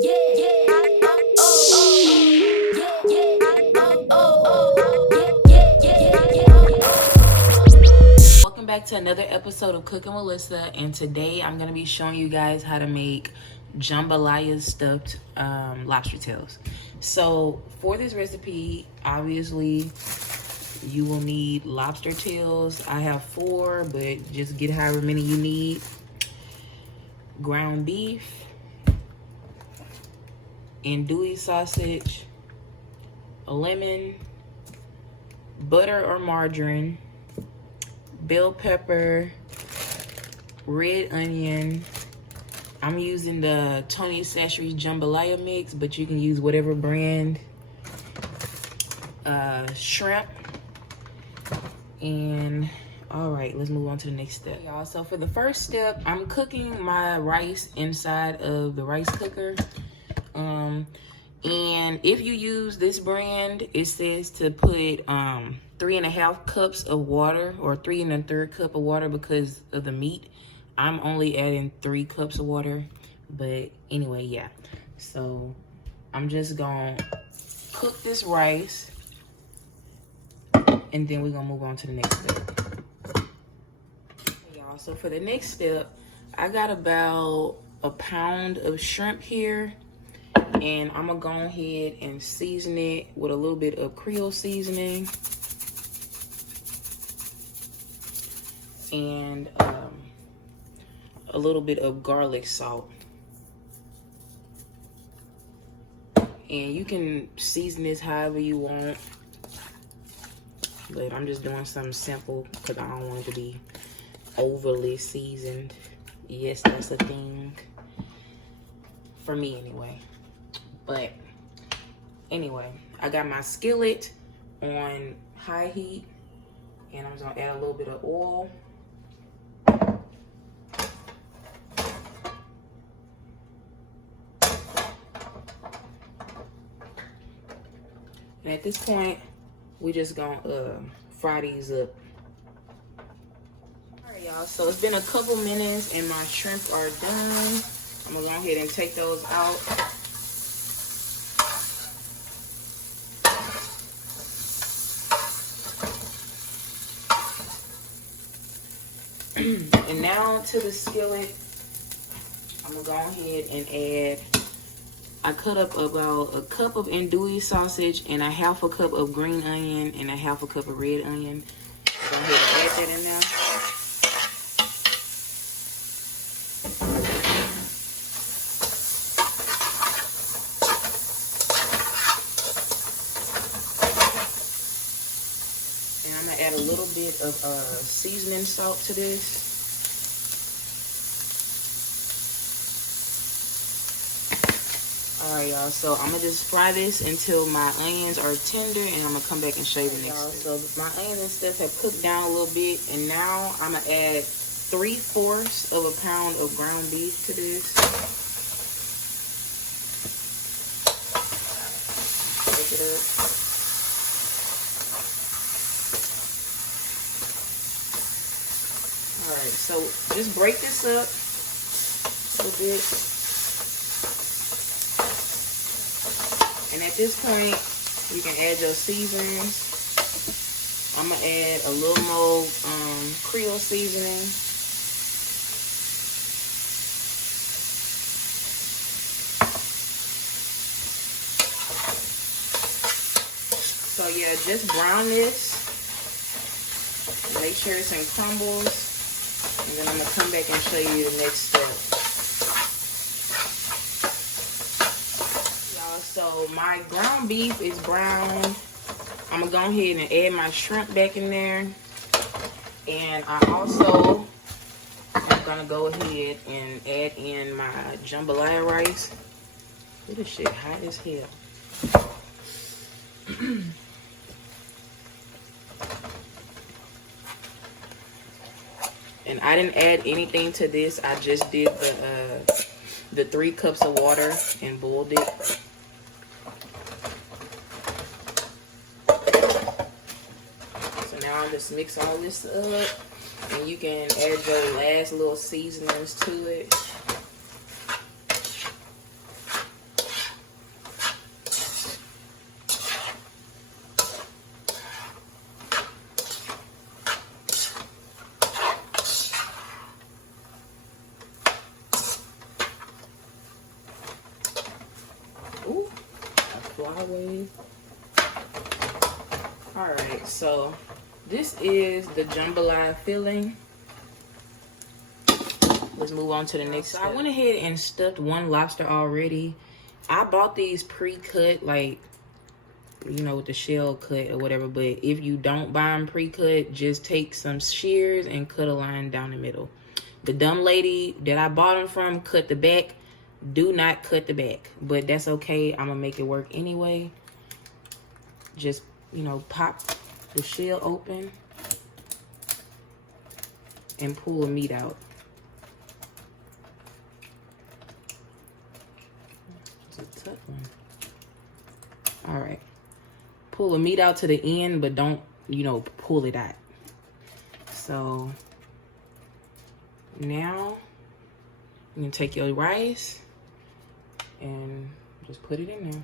Welcome back to another episode of Cooking with Melissa, and today I'm going to be showing you guys how to make jambalaya stuffed lobster tails. So for this recipe, obviously you will need lobster tails. I have 4, but just get however many you need. Ground beef, andouille sausage, a lemon, butter or margarine, bell pepper, red onion. I'm using the Tony Chachere's Jambalaya mix, but you can use whatever brand. Shrimp. And all right, let's move on to the next step, y'all. So for the first step, I'm cooking my rice inside of the rice cooker. And if you use this brand, it says to put 3.5 cups of water, or 3 1/3 cup of water, because of the meat. I'm only adding 3 cups of water, but anyway, yeah. So I'm just gonna cook this rice, and then we're gonna move on to the next step. Y'all, so for the next step, I got about a pound of shrimp here. And I'm gonna go ahead and season it with a little bit of Creole seasoning and a little bit of garlic salt. And you can season this however you want, but I'm just doing something simple because I don't want it to be overly seasoned. Yes, that's a thing for me anyway. But anyway, I got my skillet on high heat, and I'm just gonna add a little bit of oil. And at this point, we just gonna fry these up. All right, y'all, so it's been a couple minutes and my shrimp are done. I'm gonna go ahead and take those out. And now to the skillet, I'm gonna go ahead and add, I cut up about a cup of andouille sausage and a 1/2 cup of green onion and a 1/2 cup of red onion. Go ahead and add that in there. And I'm gonna add a little bit of seasoning salt to this. Alright, y'all, so I'm gonna just fry this until my onions are tender, and I'm gonna come back and show you the next step. So my onions and stuff have cooked down a little bit, and now I'm gonna add 3/4 of a pound of ground beef to this. Break it up. Alright, so just break this up a little bit. And at this point, you can add your seasonings. I'm gonna add a little more Creole seasoning. So yeah, just brown this. Make sure it's in crumbles. And then I'm gonna come back and show you the next step. So my ground beef is brown. I'm gonna go ahead and add my shrimp back in there. And I also am gonna go ahead and add in my jambalaya rice. This shit hot as hell. And I didn't add anything to this. I just did the 3 cups of water and boiled it. Now I'll just mix all this up, and you can add your last little seasonings to it. microwave. All right, so this is the jambalaya filling. Let's move on to the next step. I went ahead and stuffed one lobster already. I bought these pre-cut, like, you know, with the shell cut or whatever. But if you don't buy them pre-cut, just take some shears and cut a line down the middle. The dumb lady that I bought them from cut the back. Do not cut the back, but that's okay. I'm gonna make it work anyway. Just, you know, pop the shell open and pull the meat out. It's a tough one. All right, pull the meat out to the end, but don't, you know, pull it out. So now you can take your rice and just put it in there.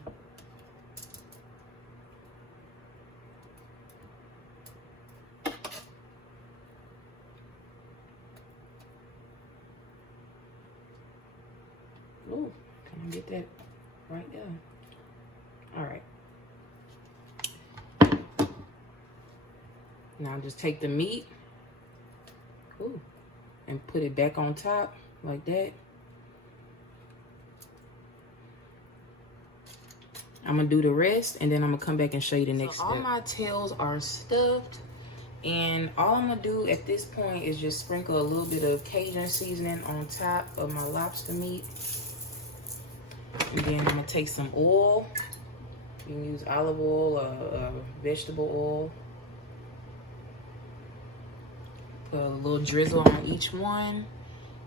Ooh, can I get that right there? All right. Now just take the meat, ooh, and put it back on top like that. I'm gonna do the rest and then I'm gonna come back and show you the next step. All my tails are stuffed, and all I'm gonna do at this point is just sprinkle a little bit of Cajun seasoning on top of my lobster meat. And then I'm gonna take some oil. You can use olive oil or vegetable oil. Put a little drizzle on each one.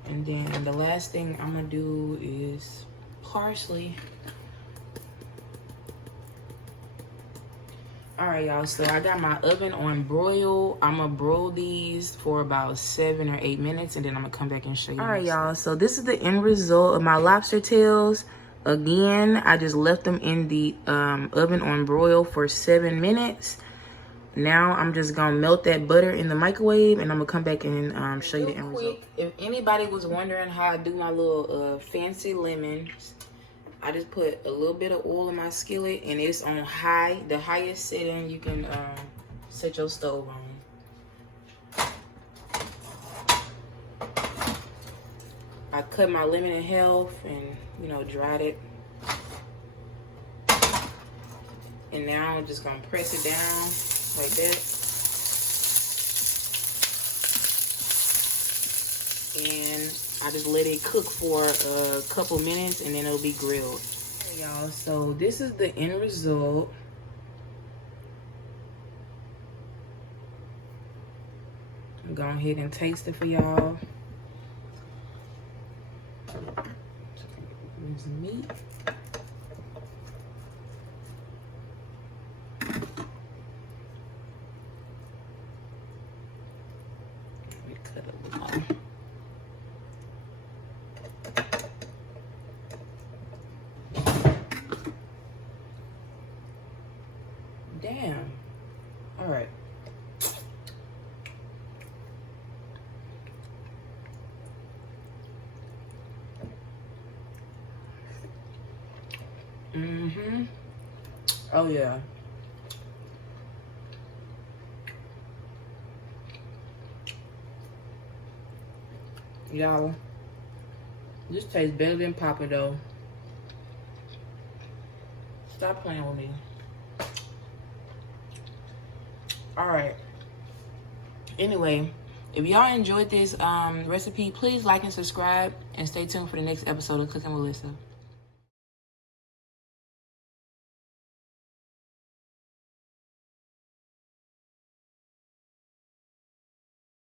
And then the last thing I'm gonna do is parsley. All right, y'all, so I got my oven on broil. I'm gonna broil these for about 7 or 8 minutes, and then I'm gonna come back and show you. All right, y'all, so this is the end result of my lobster tails. Again, I just left them in the oven on broil for 7 minutes. Now I'm just gonna melt that butter in the microwave, and I'm gonna come back and show you the end result. If anybody was wondering how I do my little fancy lemons, I just put a little bit of oil in my skillet, and it's on high, the highest setting you can set your stove on. I cut my lemon in half and, you know, dried it. And now I'm just gonna press it down like that. And I just let it cook for a couple minutes, and then it'll be grilled. Hey, y'all, so this is the end result. I'm going ahead and taste it for y'all. Here's the meat. Let me cut a little more. Damn. All right. Mm-hmm. Oh, yeah. Y'all, this tastes better than Papa, though. Stop playing with me. All right. Anyway, if y'all enjoyed this recipe, please like and subscribe, and stay tuned for the next episode of Cooking with Melissa.